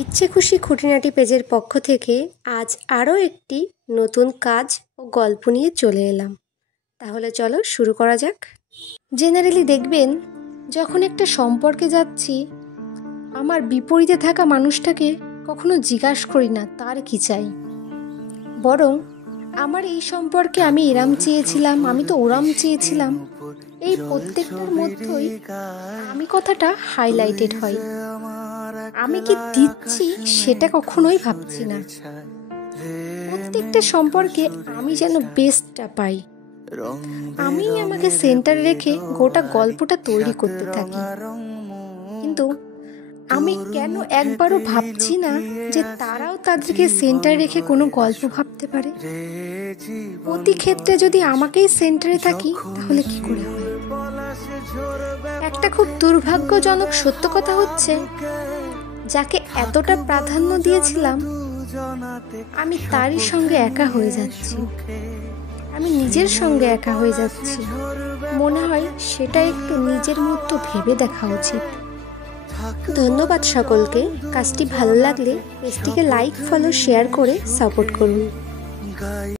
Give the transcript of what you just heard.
ইচ্ছে খুশি খুঁটিনাটি পেজের পক্ষ থেকে আজ আরও একটি নতুন কাজ ও গল্প নিয়ে চলে এলাম। তাহলে চলো শুরু করা যাক। জেনারেলি দেখবেন, যখন একটা সম্পর্কে যাচ্ছি, আমার বিপরীতে থাকা মানুষটাকে কখনো জিজ্ঞাসা করি না তার কি চাই, বরং আমার এই সম্পর্কে আমি এরাম চেয়েছিলাম, আমি তো ওরাম চেয়েছিলাম, এই প্রত্যেকটার মধ্যেই আমি কথাটা হাইলাইটেড হয়। আমি কি দিচ্ছি সেটা কখনোই ভাবছি না। প্রত্যেকটা সম্পর্কে আমি যেন বেস্টটা পাই, আমি আমাকে সেন্টারে রেখে গোটা গল্পটা তৈরি করতে থাকি। কিন্তু আমি কেন একবারও ভাবছি না যে তারাও তাদেরকে সেন্টারে রেখে কোনো গল্প ভাবতে পারে? প্রতি ক্ষেত্রে যদি আমাকেই সেন্টারে থাকি তাহলে কি করে হয়? একটা খুব দুর্ভাগ্যজনক সত্য কথা হচ্ছে, যাকে এতটা প্রাধান্য দিয়েছিলাম আমি তারই সঙ্গে একা হয়ে যাচ্ছি, আমি নিজের সঙ্গে একা হয়ে যাচ্ছি। মনে হয় সেটা একটু নিজের মতো ভেবে দেখা উচিত। ধন্যবাদ সকলকে। কাজটি ভালো লাগলে পেজটিকে লাইক, ফলো, শেয়ার করে সাপোর্ট করুন।